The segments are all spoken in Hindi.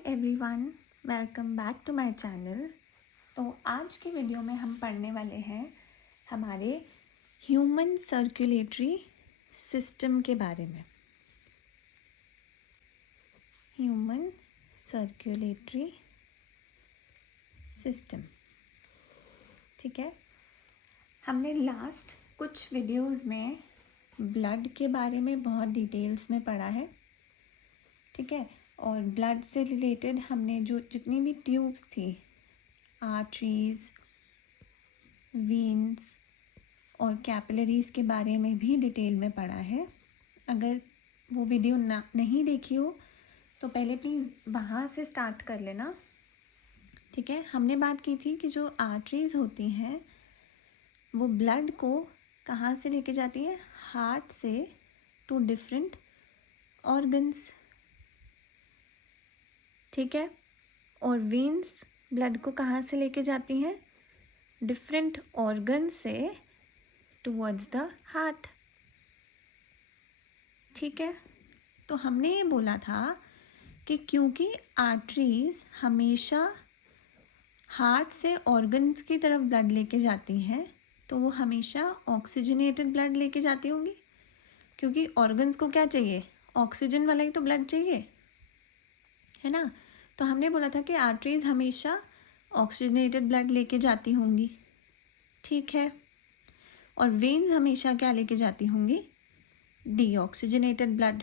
Everyone, welcome back to my channel. तो आज की वीडियो में हम पढ़ने वाले हैं हमारे ह्यूमन सर्कुलेटरी सिस्टम के बारे में। ह्यूमन सर्कुलेटरी सिस्टम, ठीक है। हमने लास्ट कुछ वीडियोस में ब्लड के बारे में बहुत डिटेल्स में पढ़ा है, ठीक है। और ब्लड से रिलेटेड हमने जो जितनी भी ट्यूब्स थी, आर्टरीज, वीन्स और कैपिलरीज के बारे में भी डिटेल में पढ़ा है। अगर वो वीडियो नहीं देखी हो तो पहले प्लीज़ वहाँ से स्टार्ट कर लेना, ठीक है। हमने बात की थी कि जो आर्टरीज होती हैं वो ब्लड को कहाँ से लेके जाती है, हार्ट से टू डिफरेंट ऑर्गन्स, ठीक है। और वेन्स ब्लड को कहाँ से लेके जाती हैं, डिफरेंट ऑर्गन से टुवर्ड्स द हार्ट, ठीक है। तो हमने ये बोला था कि क्योंकि आर्टरीज हमेशा हार्ट से ऑर्गन्स की तरफ ब्लड लेके जाती हैं तो वो हमेशा ऑक्सीजनेटेड ब्लड लेके जाती होंगी, क्योंकि ऑर्गन्स को क्या चाहिए, ऑक्सीजन वाला ही तो ब्लड चाहिए, है ना। तो हमने बोला था कि आर्टरीज हमेशा ऑक्सीजनेटेड ब्लड लेके जाती होंगी, ठीक है। और वेन्स हमेशा क्या लेके जाती होंगी, डीऑक्सीजनेटेड ब्लड,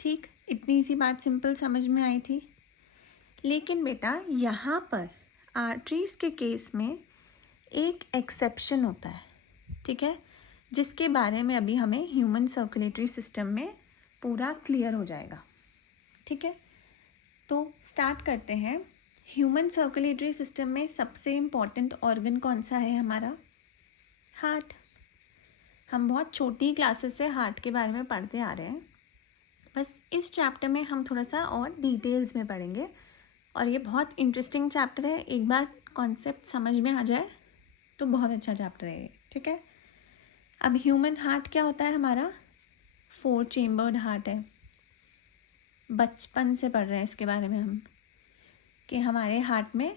ठीक। इतनी सी बात सिंपल समझ में आई थी। लेकिन बेटा यहाँ पर आर्टरीज के केस में एक एक्सेप्शन होता है, ठीक है, जिसके बारे में अभी हमें ह्यूमन सर्कुलेटरी सिस्टम में पूरा क्लियर हो जाएगा, ठीक है। तो स्टार्ट करते हैं। ह्यूमन सर्कुलेटरी सिस्टम में सबसे इम्पॉर्टेंट ऑर्गन कौन सा है हमारा, हार्ट। हम बहुत छोटी क्लासेस से हार्ट के बारे में पढ़ते आ रहे हैं, बस इस चैप्टर में हम थोड़ा सा और डिटेल्स में पढ़ेंगे और ये बहुत इंटरेस्टिंग चैप्टर है। एक बार कॉन्सेप्ट समझ में आ जाए तो बहुत अच्छा चैप्टर है ये, ठीक है। अब ह्यूमन हार्ट क्या होता है हमारा, 4 चेम्बर्ड हार्ट है। बचपन से पढ़ रहे हैं इसके बारे में हम कि हमारे हार्ट में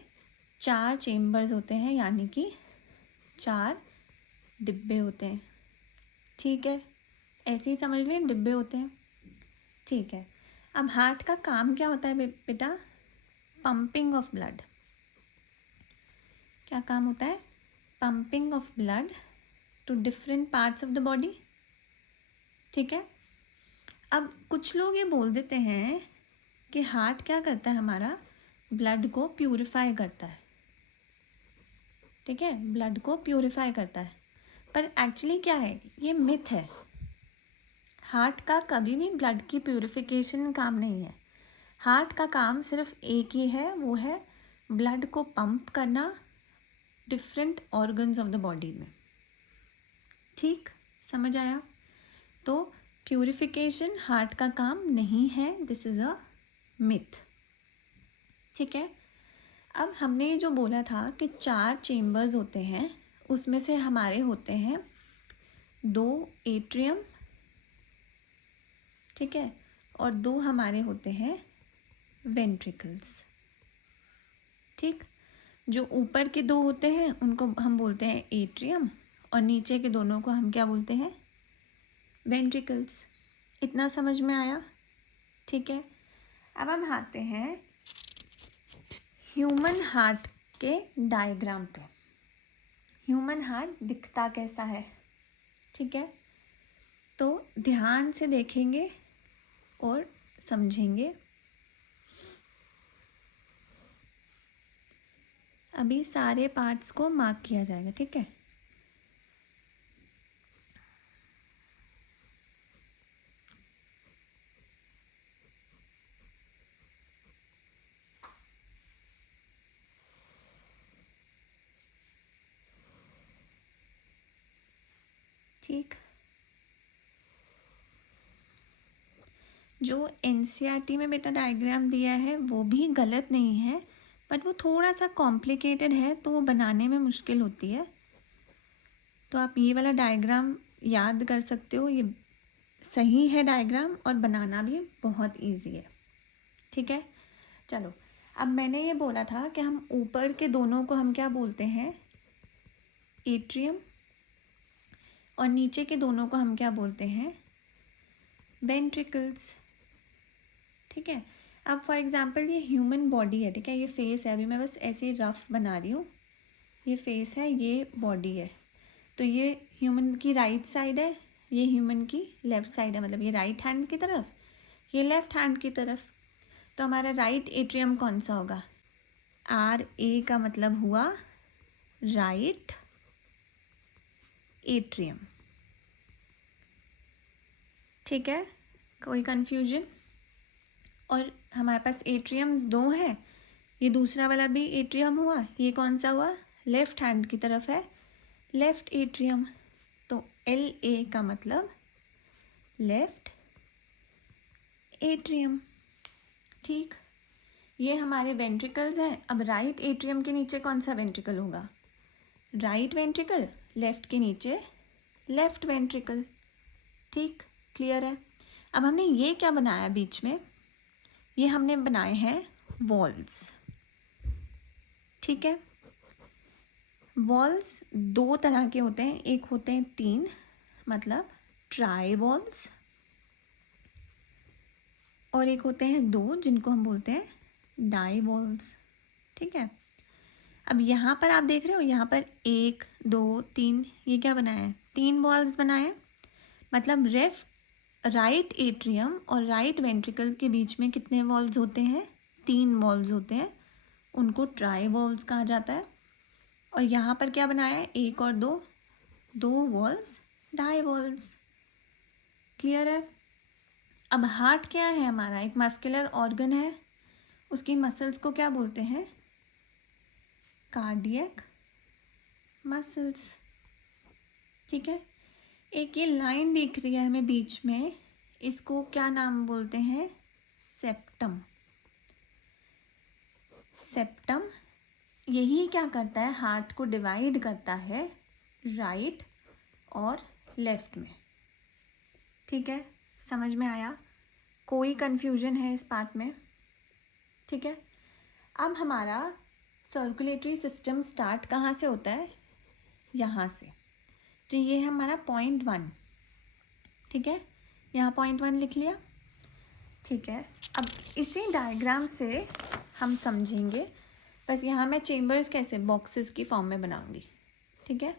4 चेम्बर्स होते हैं, यानी कि 4 डिब्बे होते हैं, ठीक है। ऐसे ही समझ लें, डिब्बे होते हैं, ठीक है। अब हार्ट का काम क्या होता है बेटा, पंपिंग ऑफ ब्लड। क्या काम होता है, pumping of blood to different parts of the body, ठीक है। अब कुछ लोग ये बोल देते हैं कि हार्ट क्या करता है हमारा, ब्लड को प्यूरिफाई करता है, ठीक है, ब्लड को प्यूरिफाई करता है। पर एक्चुअली क्या है, ये मिथ है। हार्ट का कभी भी ब्लड की प्यूरिफिकेशन काम नहीं है। हार्ट का काम सिर्फ एक ही है, वो है ब्लड को पंप करना different organs of the body में, ठीक, समझ आया। तो प्यूरिफिकेशन हार्ट का काम नहीं है, दिस इज़ अ मिथ, ठीक है। अब हमने जो बोला था कि 4 चेम्बर्स होते हैं, उसमें से हमारे होते हैं 2 एट्रियम, ठीक है, और 2 हमारे होते हैं वेंट्रिकल्स, ठीक। जो ऊपर के 2 होते हैं उनको हम बोलते हैं एट्रियम और नीचे के दोनों को हम क्या बोलते हैं, वेंट्रिकल्स। इतना समझ में आया, ठीक है। अब हम आते हैं ह्यूमन हार्ट के डायग्राम पे। ह्यूमन हार्ट दिखता कैसा है, ठीक है। तो ध्यान से देखेंगे और समझेंगे। अभी सारे पार्ट्स को मार्क किया जाएगा, ठीक है। ठीक, जो एनसीईआरटी में बेटा डायग्राम दिया है वो भी गलत नहीं है, बट वो थोड़ा सा कॉम्प्लिकेटेड है तो वो बनाने में मुश्किल होती है। तो आप ये वाला डायग्राम याद कर सकते हो, ये सही है डायग्राम और बनाना भी बहुत इजी है, ठीक है, चलो अब मैंने ये बोला था कि हम ऊपर के दोनों को हम क्या बोलते हैं, एट्रियम, और नीचे के दोनों को हम क्या बोलते हैं, वेंट्रिकल्स। ठीक है, अब फॉर एग्जांपल ये ह्यूमन बॉडी है, ठीक है, ये फेस है, अभी मैं बस ऐसे रफ बना रही हूँ, ये फेस है, ये बॉडी है, तो ये ह्यूमन की राइट साइड है, ये ह्यूमन की लेफ़्ट साइड है, मतलब ये राइट हैंड की तरफ, ये लेफ़्ट हैंड की तरफ। तो हमारा राइट एट्रियम कौन सा होगा, RA का मतलब हुआ राइट एट्रियम। ठीक है, कोई कन्फ्यूजन? और हमारे पास एट्रियम्स दो हैं, ये दूसरा वाला भी एट्रियम हुआ, ये कौन सा हुआ, लेफ़्ट हैंड की तरफ है, लेफ़्ट एट्रियम। तो LA का मतलब लेफ़्ट एट्रियम। ठीक, ये हमारे वेंट्रिकल्स हैं। अब राइट एट्रियम के नीचे कौन सा वेंट्रिकल होगा, राइट वेंट्रिकल, लेफ़्ट के नीचे लेफ़्ट वेंट्रिकल। ठीक, क्लियर है। अब हमने ये क्या बनाया बीच में, ये हमने बनाए हैं वॉल्स। ठीक है, वॉल्स दो तरह के होते हैं, एक होते हैं 3, मतलब ट्राई वॉल्स, और एक होते हैं 2 जिनको हम बोलते हैं डाई वॉल्स। ठीक है, अब यहाँ पर आप देख रहे हो, यहाँ पर 1 2 3, ये क्या बनाया है, 3 वॉल्स बनाए हैं, मतलब राइट एट्रियम और राइट वेंट्रिकल के बीच में कितने वॉल्स होते हैं, 3 वॉल्स होते हैं, उनको ट्राई वॉल्स कहा जाता है। और यहाँ पर क्या बनाया है, 1 और 2 वॉल्स डाई वॉल्स। क्लियर है। अब हार्ट क्या है हमारा, एक मस्कुलर ऑर्गन है, उसकी मसल्स को क्या बोलते हैं, कार्डियक मसल्स। ठीक है, एक ये लाइन दिख रही है हमें बीच में, इसको क्या नाम बोलते हैं, सेप्टम। सेप्टम यही क्या करता है, हार्ट को डिवाइड करता है राइट और लेफ्ट में। ठीक है, समझ में आया, कोई कन्फ्यूजन है इस पार्ट में? ठीक है, अब हमारा सर्कुलेटरी सिस्टम स्टार्ट कहाँ से होता है, यहाँ से। तो ये है हमारा पॉइंट 1। ठीक है, यहाँ पॉइंट 1 लिख लिया। ठीक है, अब इसी डायग्राम से हम समझेंगे, बस यहाँ मैं चेम्बर्स कैसे बॉक्सेस की फॉर्म में बनाऊंगी। ठीक है,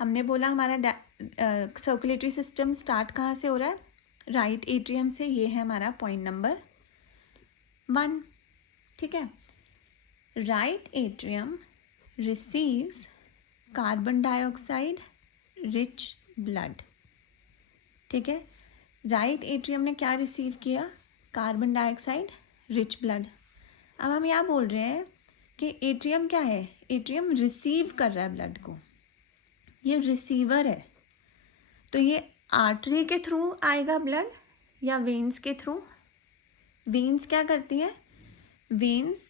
हमने बोला हमारा सर्कुलेटरी सिस्टम स्टार्ट कहाँ से हो रहा है, राइट एट्रियम से, ये है हमारा पॉइंट नंबर 1। ठीक है, right atrium receives carbon dioxide rich blood. ठीक है, राइट एट्रियम ने क्या रिसीव किया, कार्बन डाइऑक्साइड रिच ब्लड। अब हम यहाँ बोल रहे हैं कि एट्रियम क्या है, एट्रियम रिसीव कर रहा है ब्लड को, ये रिसीवर है। तो ये आर्टरी के थ्रू आएगा ब्लड या वेन्स के थ्रू, वेन्स क्या करती है, veins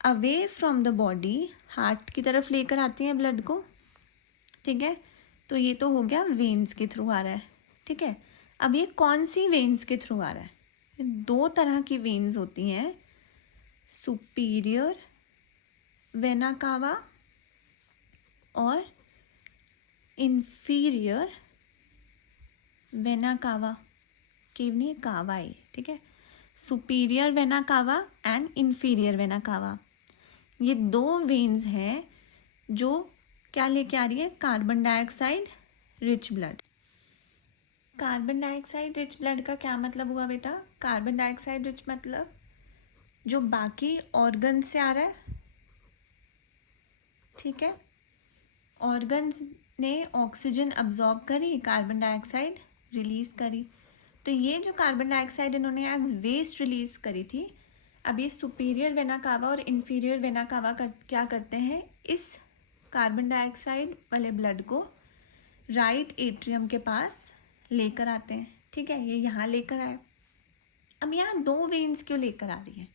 away from the body heart की तरफ लेकर आती हैं ब्लड को। ठीक है, तो ये तो हो गया वेन्स के थ्रू आ रहा है। ठीक है, अब ये कौन सी वेन्स के थ्रू आ रहा है, ये 2 तरह की वेन्स होती हैं, सुपीरियर वेना कावा और इंफीरियर वेना कावा। केव नहीं, कावा है। ठीक है, सुपीरियर वेना कावा एंड इंफीरियर वेना कावा, ये 2 वेन्स हैं जो क्या लेके आ रही है, carbon dioxide rich blood. Carbon dioxide rich blood का क्या मतलब हुआ बेटा, कार्बन डाइऑक्साइड रिच मतलब जो बाकी ऑर्गन से आ रहा है। ठीक है, ऑर्गन्स ने ऑक्सीजन अब्जॉर्ब करी, कार्बन डाइऑक्साइड रिलीज़ करी, तो ये जो कार्बन डाइऑक्साइड इन्होंने एज वेस्ट रिलीज़ करी थी, अब ये सुपीरियर वेना कावा और इन्फीरियर वेना कावा क्या करते हैं, इस कार्बन डाइऑक्साइड वाले ब्लड को राइट एट्रियम के पास लेकर आते हैं। ठीक है, ये यहाँ लेकर आए। अब यहाँ 2 वेन्स क्यों लेकर आ रही है,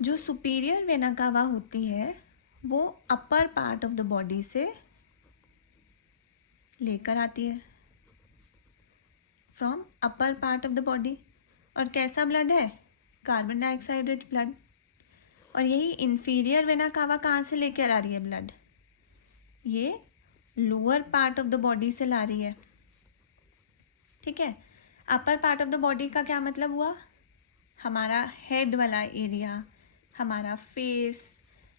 जो सुपीरियर वेना कावा होती है वो अपर पार्ट ऑफ द बॉडी से लेकर आती है, from upper part of the body. और कैसा ब्लड है, कार्बन डाइऑक्साइड रिच ब्लड। और यही इंफीरियर वेना कावा कहाँ से लेकर आ रही है ब्लड? ये lower part of the body से ला रही है, ठीक है। अपर पार्ट ऑफ द बॉडी का क्या मतलब हुआ? हमारा हेड वाला एरिया, हमारा फेस,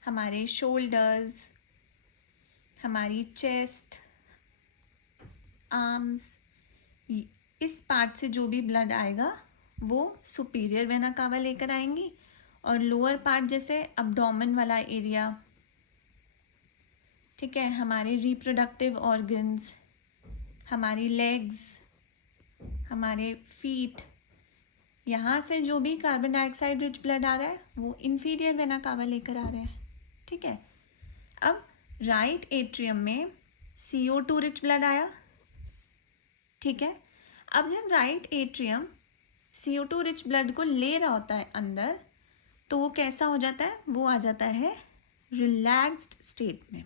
हमारे शोल्डर्स, हमारी चेस्ट, आर्म्स, इस पार्ट से जो भी ब्लड आएगा वो सुपीरियर वेना कावा लेकर आएंगी। और लोअर पार्ट जैसे अब्डोमेन वाला एरिया, ठीक है, हमारे रिप्रोडक्टिव ऑर्गन्स, हमारी लेग्स, हमारे फीट, यहाँ से जो भी कार्बन डाइऑक्साइड रिच ब्लड आ रहा है वो इंफीरियर वेना कावा लेकर आ रहे हैं, ठीक है। अब राइट एट्रियम में CO2 रिच ब्लड आया, ठीक है। अब जब right atrium CO2 rich blood को ले रहा होता है अंदर, तो वो कैसा हो जाता है? वो आ जाता है रिलैक्स्ड स्टेट में,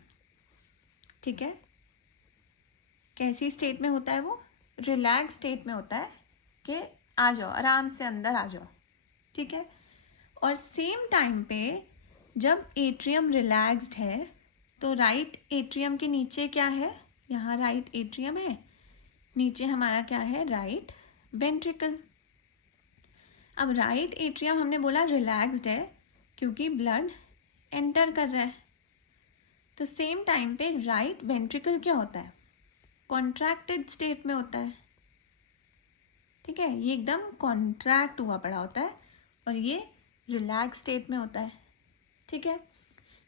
ठीक है। कैसी स्टेट में होता है वो? रिलैक्स स्टेट में होता है कि आ जाओ, आराम से अंदर आ जाओ, ठीक है। और सेम टाइम पे जब एट्रियम रिलैक्स्ड है तो राइट एट्रियम के नीचे क्या है? यहाँ राइट एट्रियम है, नीचे हमारा क्या है? Right ventricle. अब राइट एट्रियम हमने बोला रिलैक्स्ड है क्योंकि ब्लड एंटर कर रहा है, तो सेम टाइम पे राइट वेंट्रिकल क्या होता है? कॉन्ट्रैक्टेड स्टेट में होता है, ठीक है। ये एकदम कॉन्ट्रैक्ट हुआ पड़ा होता है और ये रिलैक्स स्टेट में होता है, ठीक है।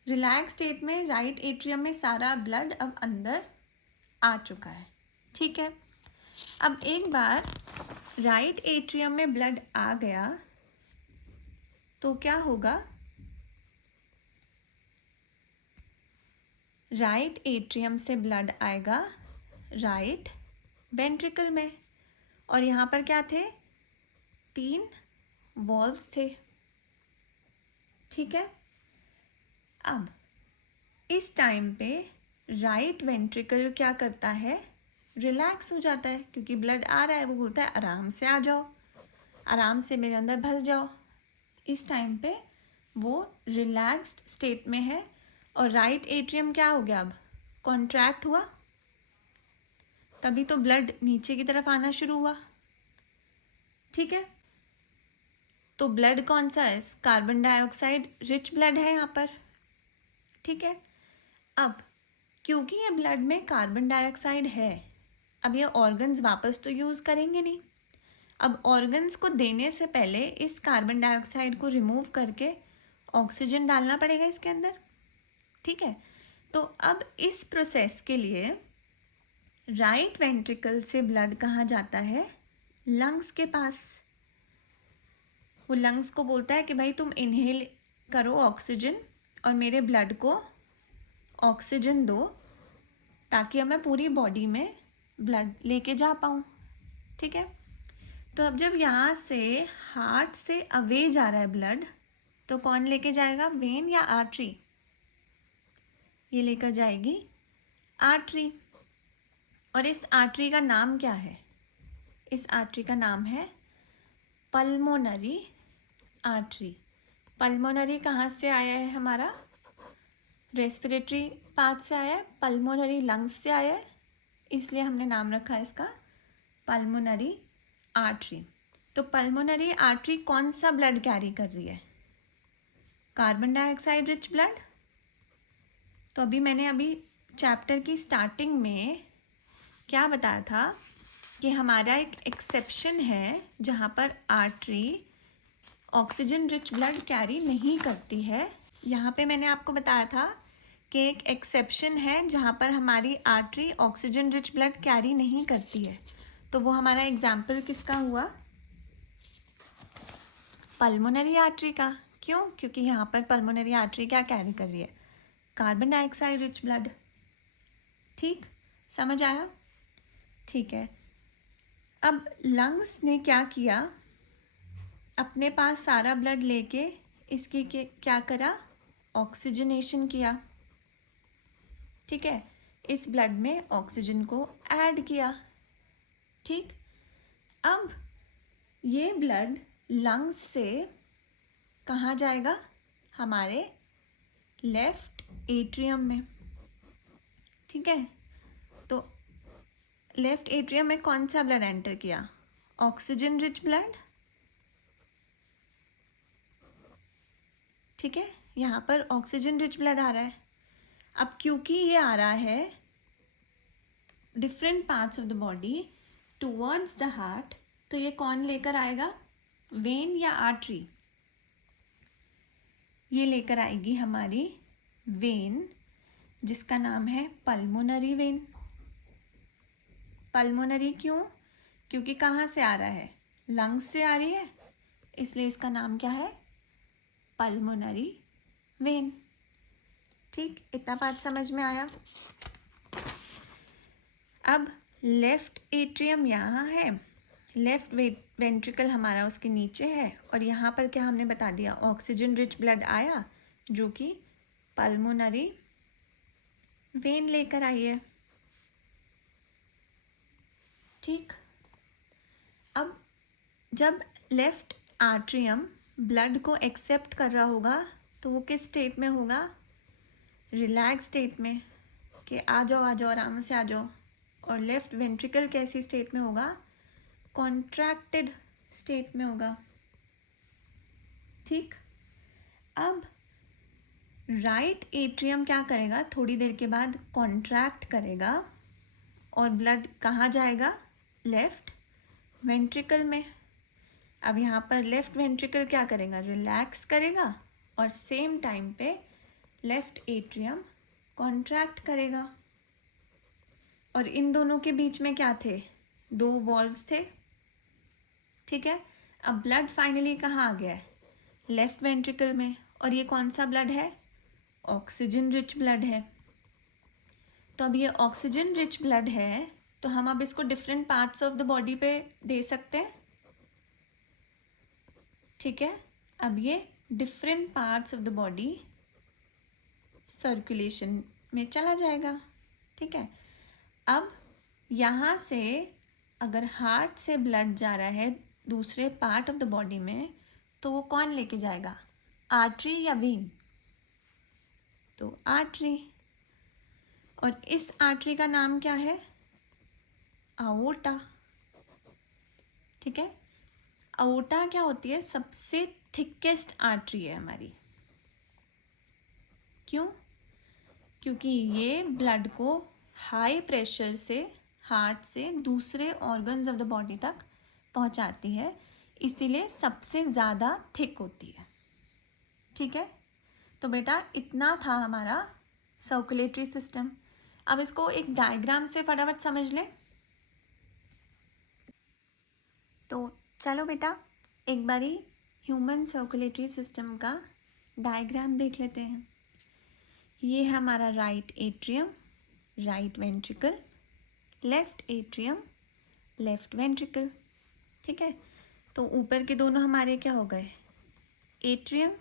रिलैक्स स्टेट में राइट एट्रियम में सारा ब्लड अब अंदर आ चुका है, ठीक है। अब एक बार राइट एट्रियम में ब्लड आ गया तो क्या होगा? राइट एट्रियम से ब्लड आएगा राइट वेंट्रिकल में, और यहाँ पर क्या थे? 3 वॉल्व्स थे, ठीक है। अब इस टाइम पे राइट वेंट्रिकल क्या करता है? रिलैक्स हो जाता है क्योंकि ब्लड आ रहा है, वो बोलता है आराम से आ जाओ, आराम से मेरे अंदर भर जाओ। इस टाइम पे वो रिलैक्स्ड स्टेट में है और राइट एट्रियम क्या हो गया? अब कॉन्ट्रैक्ट हुआ, तभी तो ब्लड नीचे की तरफ आना शुरू हुआ, ठीक है। तो ब्लड कौन सा है? कार्बन डाइऑक्साइड रिच ब्लड है यहाँ पर, ठीक है। अब क्योंकि ये ब्लड में कार्बन डाइऑक्साइड है, अब ये ऑर्गन्स वापस तो यूज़ करेंगे नहीं। अब ऑर्गन्स को देने से पहले इस कार्बन डाइऑक्साइड को रिमूव करके ऑक्सीजन डालना पड़ेगा इसके अंदर, ठीक है। तो अब इस प्रोसेस के लिए राइट वेंट्रिकल से ब्लड कहाँ जाता है? लंग्स के पास। वो लंग्स को बोलता है कि भाई तुम इनहेल करो ऑक्सीजन और मेरे ब्लड को ऑक्सीजन दो ताकि अब मैं पूरी बॉडी में ब्लड लेके जा पाऊँ, ठीक है। तो अब जब यहाँ से हार्ट से अवे जा रहा है ब्लड, तो कौन लेके जाएगा? वेन या आर्टरी? ये लेकर जाएगी आर्टरी। और इस आर्टरी का नाम क्या है? इस आर्टरी का नाम है पल्मोनरी आर्टरी। पल्मोनरी कहाँ से आया है? हमारा रेस्पिरेटरी पार्ट से आया है, पल्मोनरी लंग्स से आया है, इसलिए हमने नाम रखा है इसका पल्मोनरी आर्टरी। तो पल्मोनरी आर्टरी कौन सा ब्लड कैरी कर रही है? Carbon dioxide rich blood. तो मैंने चैप्टर की स्टार्टिंग में क्या बताया था कि हमारा एक एक्सेप्शन है जहाँ पर artery oxygen rich blood carry नहीं करती है। यहाँ पे मैंने आपको बताया था कि एक एक्सेप्शन है जहाँ पर हमारी artery oxygen rich blood carry नहीं करती है। तो वो हमारा एग्जाम्पल किसका हुआ? पल्मोनरी आर्टरी का। क्यों? क्योंकि यहाँ पर पल्मोनरी आर्टरी क्या कैरी कर रही है? Carbon dioxide rich blood. ठीक, समझ आया? ठीक है। अब लंग्स ने क्या किया? अपने पास सारा ब्लड लेके इसकी क्या करा? ऑक्सीजनेशन किया, ठीक है। इस ब्लड में ऑक्सीजन को ऐड किया, ठीक। अब ये ब्लड लंग्स से कहाँ जाएगा? हमारे लेफ्ट एट्रियम में, ठीक है। तो लेफ्ट एट्रियम में कौन सा ब्लड एंटर किया? ऑक्सीजन रिच ब्लड, ठीक है। यहाँ पर ऑक्सीजन रिच ब्लड आ रहा है। अब क्योंकि ये आ रहा है different parts of the body towards the heart, तो ये कौन लेकर आएगा? वेन या आर्टरी? ये लेकर आएगी हमारी वेन, जिसका नाम है पल्मोनरी वेन। पल्मोनरी क्यों? क्योंकि कहाँ से आ रहा है? लंग्स से आ रही है, इसलिए इसका नाम क्या है? Pulmonary vein. ठीक, इतना बात समझ में आया। अब लेफ्ट एट्रियम यहाँ है, लेफ्ट वेंट्रिकल हमारा उसके नीचे है, और यहाँ पर क्या हमने बता दिया? ऑक्सीजन रिच ब्लड आया जो कि पल्मोनरी वेन लेकर आई है। ठीक, अब जब लेफ्ट आर्ट्रियम ब्लड को एक्सेप्ट कर रहा होगा तो वो किस स्टेट में होगा? रिलैक्स स्टेट में, कि आ जाओ आराम से आ जाओ। और लेफ्ट वेंट्रिकल कैसी स्टेट में होगा? कॉन्ट्रैक्टेड स्टेट में होगा। ठीक, अब राइट एट्रियम क्या करेगा? थोड़ी देर के बाद कॉन्ट्रैक्ट करेगा और ब्लड कहाँ जाएगा? लेफ्ट वेंट्रिकल में। अब यहाँ पर लेफ्ट वेंट्रिकल क्या करेगा? रिलैक्स करेगा, और सेम टाइम पे लेफ्ट एट्रियम कॉन्ट्रैक्ट करेगा। और इन दोनों के बीच में क्या थे? 2 वॉल्व्स थे, ठीक है। अब ब्लड फाइनली कहाँ आ गया है? लेफ्ट वेंट्रिकल में, और ये कौन सा ब्लड है? ऑक्सीजन रिच ब्लड है। तो अब ये ऑक्सीजन रिच ब्लड है, तो हम अब इसको different parts of the body पे दे सकते हैं, ठीक है। अब ये different parts of the body circulation में चला जाएगा, ठीक है। अब यहाँ से अगर हार्ट से ब्लड जा रहा है दूसरे पार्ट ऑफ द बॉडी में, तो वो कौन लेके जाएगा? आर्टरी या वेन? तो आर्टरी। और इस आर्टरी का नाम क्या है? अओर्टा, ठीक है। अओर्टा क्या होती है? सबसे थिकेस्ट आर्टरी है हमारी। क्यों? क्योंकि ये ब्लड को हाई प्रेशर से हार्ट से दूसरे ऑर्गन्स ऑफ द बॉडी तक पहुंचाती है, इसीलिए सबसे ज़्यादा थिक होती है, ठीक है। तो बेटा इतना था हमारा सर्कुलेटरी सिस्टम। अब इसको एक डायग्राम से फटाफट समझ लें। तो चलो बेटा एक बारी ह्यूमन सर्कुलेटरी सिस्टम का डायग्राम देख लेते हैं। ये है हमारा right atrium, right ventricle, left atrium, left ventricle, ठीक है। तो ऊपर के दोनों हमारे क्या हो गए? एट्रियम,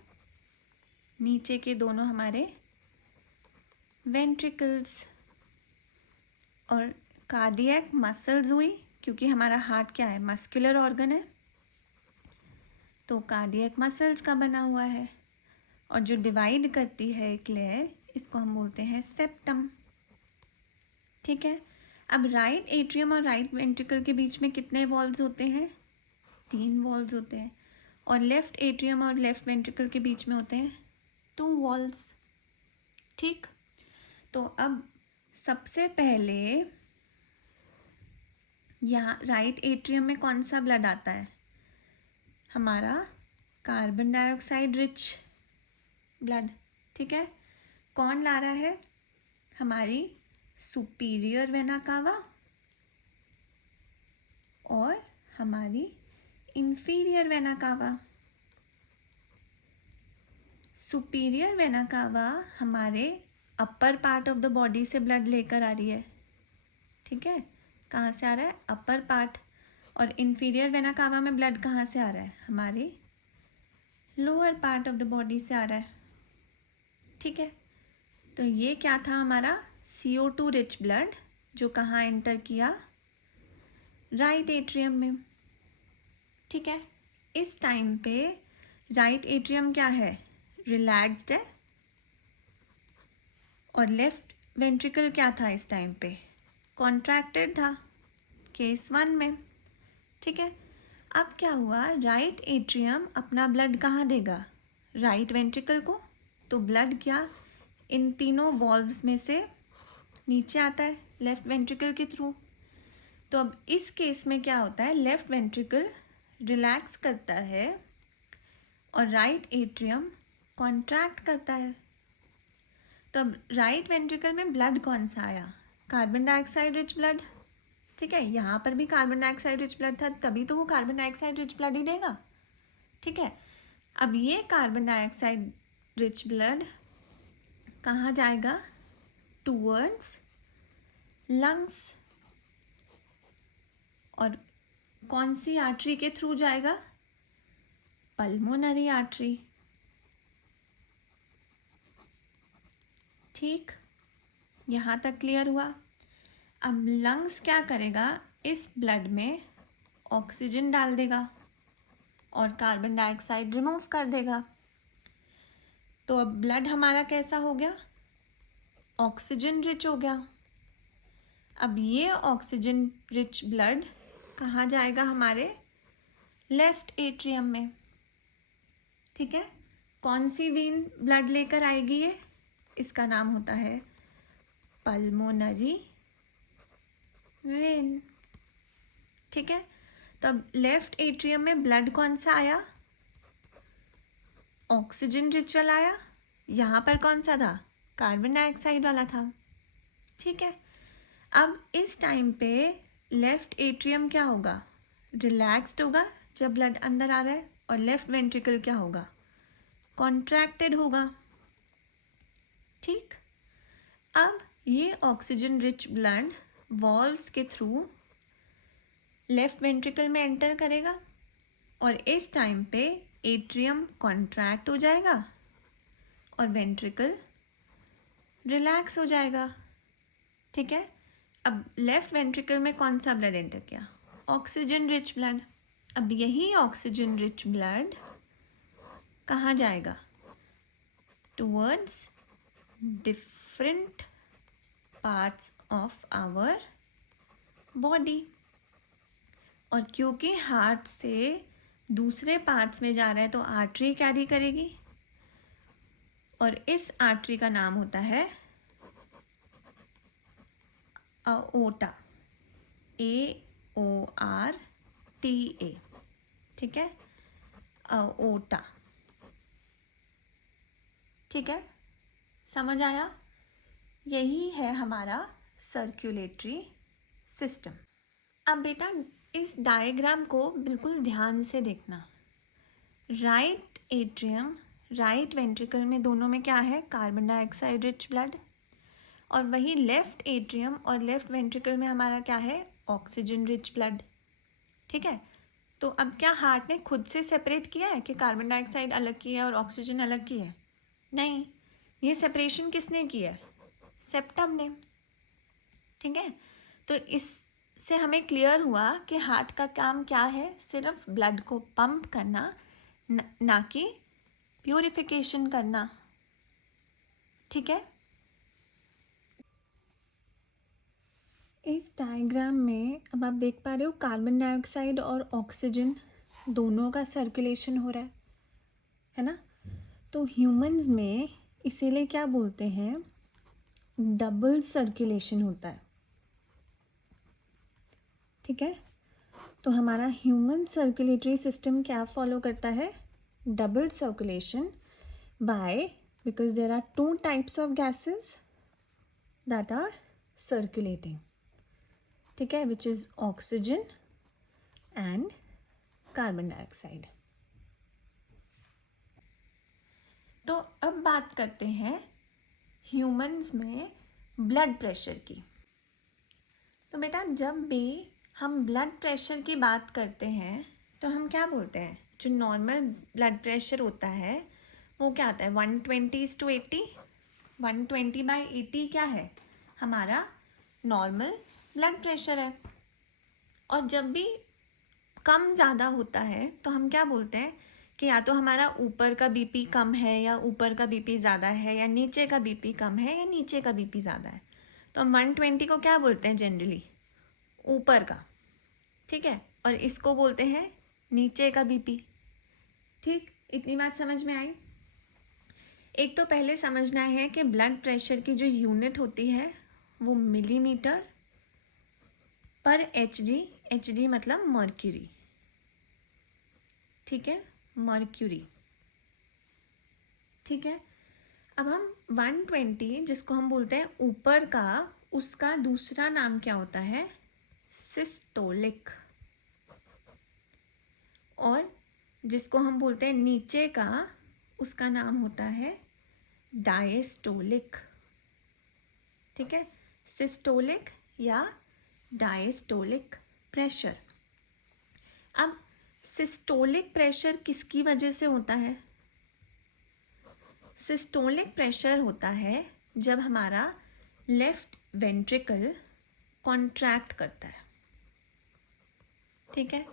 नीचे के दोनों हमारे वेंट्रिकल्स। और कार्डियक मसल्स हुई, क्योंकि हमारा हार्ट क्या है? मस्कुलर ऑर्गन है, तो कार्डियक मसल्स का बना हुआ है। और जो डिवाइड करती है एक लेयर, इसको हम बोलते हैं सेप्टम, ठीक है। अब राइट एट्रियम और राइट वेंट्रिकल के बीच में कितने वॉल्व्स होते हैं? 3 वॉल्व्स होते हैं। और लेफ्ट एट्रियम और लेफ्ट वेंट्रिकल के बीच में होते हैं 2 वॉल्व्स, ठीक। तो अब सबसे पहले यहाँ राइट एट्रियम में कौन सा ब्लड आता है? हमारा कार्बन डाइऑक्साइड रिच ब्लड, ठीक है। कौन ला रहा है? हमारी सुपीरियर वेना कावा और हमारी inferior vena cava. Superior vena cava हमारे upper part of the body से ब्लड लेकर आ रही है, ठीक है। कहाँ से आ रहा है? Upper part. और इंफीरियर वेना कावा में ब्लड कहाँ से आ रहा है? हमारे lower part of the body से आ रहा है, ठीक है। तो ये क्या था? हमारा CO2 रिच ब्लड, जो कहाँ एंटर किया? राइट एट्रियम में, ठीक है। इस टाइम पे राइट एट्रियम क्या है, रिलैक्स्ड है, और लेफ्ट वेंट्रिकल क्या था इस टाइम पे, कॉन्ट्रैक्टेड था, केस 1 में। ठीक है, अब क्या हुआ, राइट एट्रियम अपना ब्लड कहाँ देगा, राइट वेंट्रिकल को। तो ब्लड क्या इन तीनों वॉल्व्स में से नीचे आता है लेफ्ट वेंट्रिकल के थ्रू। तो अब इस केस में क्या होता है, लेफ्ट वेंट्रिकल रिलैक्स करता है और राइट एट्रियम कॉन्ट्रैक्ट करता है। तो अब राइट वेंट्रिकल में ब्लड कौन सा आया, कार्बन डाइऑक्साइड रिच ब्लड। ठीक है, यहाँ पर भी कार्बन डाइऑक्साइड रिच ब्लड था, तभी तो वो कार्बन डाइऑक्साइड रिच ब्लड ही देगा। ठीक है, अब ये कार्बन डाइऑक्साइड रिच ब्लड कहाँ जाएगा, टूवर्ड्स लंग्स। और कौन सी आर्टरी के थ्रू जाएगा, पल्मोनरी आर्टरी। ठीक, यहाँ तक क्लियर हुआ। अब लंग्स क्या करेगा, इस ब्लड में ऑक्सीजन डाल देगा और कार्बन डाइऑक्साइड रिमूव कर देगा। तो अब ब्लड हमारा कैसा हो गया, ऑक्सीजन रिच हो गया। अब ये ऑक्सीजन रिच ब्लड कहाँ जाएगा, हमारे लेफ्ट एट्रियम में। ठीक है, कौन सी वेन ब्लड लेकर आएगी ये, इसका नाम होता है पल्मोनरी वेन। ठीक है, तो अब लेफ्ट एट्रियम में ब्लड कौन सा आया, ऑक्सीजन रिच वाला आया। यहाँ पर कौन सा था, कार्बन डाइऑक्साइड वाला था। ठीक है, अब इस टाइम पे लेफ्ट एट्रियम क्या होगा, रिलैक्स्ड होगा जब ब्लड अंदर आ रहा है, और लेफ्ट वेंट्रिकल क्या होगा, कॉन्ट्रैक्टेड होगा। ठीक, अब ये ऑक्सीजन रिच ब्लड वॉल्व्स के थ्रू लेफ्ट वेंट्रिकल में एंटर करेगा और इस टाइम पे एट्रियम कॉन्ट्रैक्ट हो जाएगा और वेंट्रिकल रिलैक्स हो जाएगा। ठीक है, अब लेफ्ट वेंट्रिकल में कौन सा ब्लड एंटर किया, ऑक्सीजन रिच ब्लड। अब यही ऑक्सीजन रिच ब्लड कहाँ जाएगा, towards different parts of our body. और क्योंकि हार्ट से दूसरे पार्ट्स में जा रहा है तो आर्टरी कैरी करेगी, और इस आर्टरी का नाम होता है अओर्टा, AORTA। ठीक है, अओर्टा। ठीक है, समझ आया, यही है हमारा सर्कुलेटरी सिस्टम। अब बेटा इस डायग्राम को बिल्कुल ध्यान से देखना। राइट एट्रियम राइट वेंट्रिकल में दोनों में क्या है, कार्बन डाइऑक्साइड रिच ब्लड, और वही लेफ्ट एट्रियम और लेफ्ट वेंट्रिकल में हमारा क्या है, ऑक्सीजन रिच ब्लड। ठीक है, तो अब क्या हार्ट ने खुद से सेपरेट किया है कि कार्बन डाइऑक्साइड अलग की है और ऑक्सीजन अलग की है, नहीं, ये सेपरेशन किसने किया है, सेप्टम ने। ठीक है, तो इससे हमें क्लियर हुआ कि हार्ट का काम क्या है, सिर्फ ब्लड को पंप करना, ना कि प्यूरिफिकेशन करना। ठीक है, इस डायग्राम में अब आप देख पा रहे हो कार्बन डाइऑक्साइड और ऑक्सीजन दोनों का सर्कुलेशन हो रहा है ना। तो ह्यूमंस में इसीलिए क्या बोलते हैं, डबल सर्कुलेशन होता है। ठीक है, तो हमारा ह्यूमन सर्कुलेटरी सिस्टम क्या फॉलो करता है, double circulation by, because there are 2 types of gases that are circulating. ठीक है, which is oxygen and carbon dioxide. तो अब बात करते हैं ह्यूमंस में ब्लड प्रेशर की। तो बेटा जब भी हम ब्लड प्रेशर की बात करते हैं तो हम क्या बोलते हैं, जो नॉर्मल ब्लड प्रेशर होता है वो क्या आता है, 120/80। 120/80 क्या है, हमारा नॉर्मल ब्लड प्रेशर है। और जब भी कम ज़्यादा होता है तो हम क्या बोलते हैं कि या तो हमारा ऊपर का बीपी कम है या ऊपर का बीपी ज़्यादा है, या नीचे का बीपी कम है या नीचे का बीपी ज़्यादा है। तो हम 120 को क्या बोलते हैं जनरली? ऊपर का, ठीक है, और इसको बोलते हैं नीचे का बीपी। ठीक, इतनी बात समझ में आई। एक तो पहले समझना है कि ब्लड प्रेशर की जो यूनिट होती है वो मिलीमीटर पर एचजी, एचजी मतलब मर्क्यूरी, ठीक है, मर्क्यूरी, ठीक है। अब हम 120 जिसको हम बोलते हैं ऊपर का, उसका दूसरा नाम क्या होता है? सिस्टोलिक। और जिसको हम बोलते हैं नीचे का, उसका नाम होता है डायस्टोलिक, ठीक है, सिस्टोलिक या डायस्टोलिक प्रेशर। अब सिस्टोलिक प्रेशर किसकी वजह से होता है? सिस्टोलिक प्रेशर होता है जब हमारा लेफ्ट वेंट्रिकल कॉन्ट्रैक्ट करता है, ठीक है।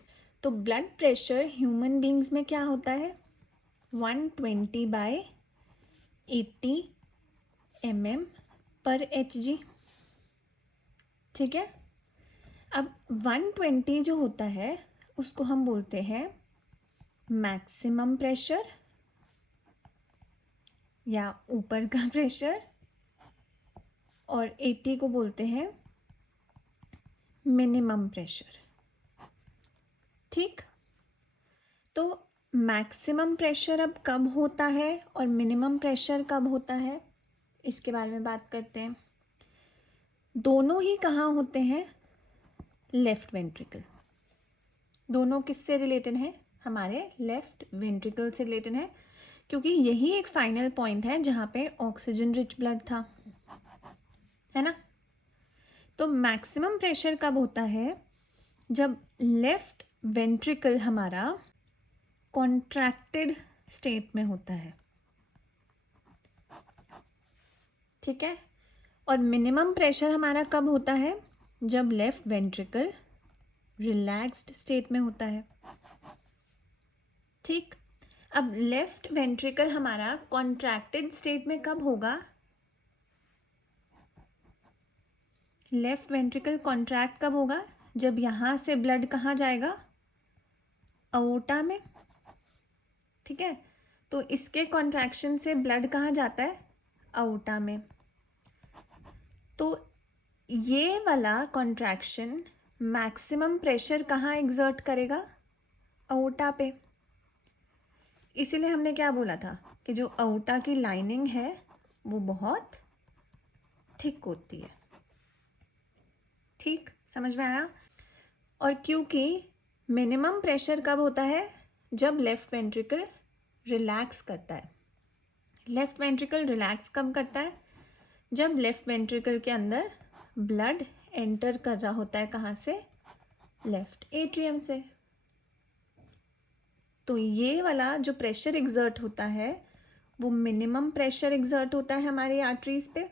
तो ब्लड प्रेशर ह्यूमन बींग्स में क्या होता है? 120/80 mm पर एचजी, ठीक है। अब 120 जो होता है उसको हम बोलते हैं मैक्सिमम प्रेशर या ऊपर का प्रेशर, और 80 को बोलते हैं मिनिमम प्रेशर, ठीक। तो मैक्सिमम प्रेशर अब कब होता है और मिनिमम प्रेशर कब होता है, इसके बारे में बात करते हैं। दोनों ही कहाँ होते हैं? Left ventricle. दोनों किससे रिलेटेड हैं? हमारे लेफ्ट वेंट्रिकल से रिलेटेड है, क्योंकि यही एक फाइनल पॉइंट है जहाँ पे ऑक्सीजन रिच ब्लड था, है ना। तो मैक्सिमम प्रेशर कब होता है? जब लेफ्ट वेंट्रिकल हमारा कॉन्ट्रैक्टेड स्टेट में होता है, ठीक है। और मिनिमम प्रेशर हमारा कब होता है? जब लेफ्ट वेंट्रिकल रिलैक्स्ड स्टेट में होता है, ठीक। अब लेफ्ट वेंट्रिकल हमारा कॉन्ट्रैक्टेड स्टेट में कब होगा? लेफ्ट वेंट्रिकल कॉन्ट्रैक्ट कब होगा? जब यहाँ से ब्लड कहाँ जाएगा? अओर्टा में, ठीक है। तो इसके कॉन्ट्रैक्शन से ब्लड कहाँ जाता है? अओर्टा में। तो ये वाला कॉन्ट्रैक्शन मैक्सिमम प्रेशर कहाँ एग्जर्ट करेगा? अओर्टा पे। इसीलिए हमने क्या बोला था कि जो अओर्टा की लाइनिंग है वो बहुत थिक होती है, ठीक, समझ में आया। और क्योंकि मिनिमम प्रेशर कब होता है? जब लेफ्ट वेंट्रिकल रिलैक्स करता है। लेफ्ट वेंट्रिकल रिलैक्स कब करता है? जब लेफ्ट वेंट्रिकल के अंदर ब्लड एंटर कर रहा होता है, कहाँ से? लेफ्ट एट्रियम से। तो ये वाला जो प्रेशर एग्जर्ट होता है वो मिनिमम प्रेशर एग्जर्ट होता है हमारी आर्टरीज पे,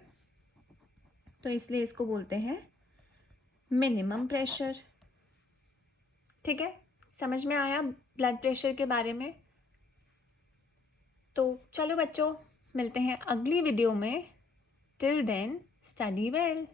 तो इसलिए इसको बोलते हैं मिनिमम प्रेशर, ठीक है। समझ में आया ब्लड प्रेशर के बारे में? तो चलो बच्चों, मिलते हैं अगली वीडियो में। Till then study well.